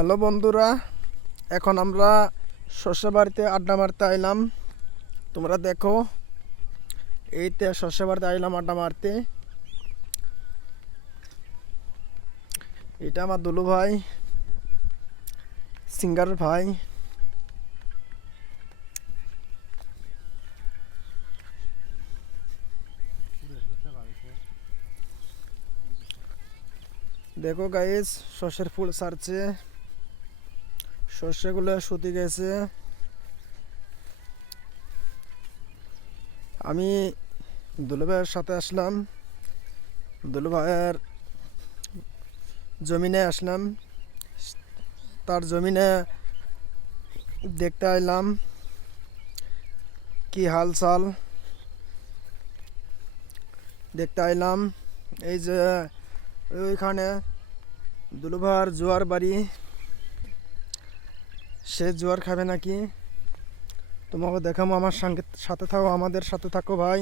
Hello বন্ধুরা, এখন আমরা শস্য বাড়িতে আড্ডা মারতে আইলাম। তোমরা দেখো, এইতে শস্য বাড়িতে আইলাম আড্ডা মারতে। এটা আমার দুলু ভাই, সিঙ্গার ভাই। দেখো গাইস, শস্যের ফুল ছাড়ছে, শস্যগুলো শুকিয়ে গেছে। আমি দুলু ভাইয়ের সাথে আসলাম, দুলু ভাইয়ের জমিনে আসলাম, তার জমিনে দেখতে আইলাম কি হাল চাল দেখতে আইলাম। এই যে ওইখানে দুলু ভাইয়ের জোয়ার বাড়ি, সে জোয়ার খাবে নাকি তোমাকে দেখাবো। আমার সঙ্গে সাথে থাকো, আমাদের সাথে থাকো ভাই।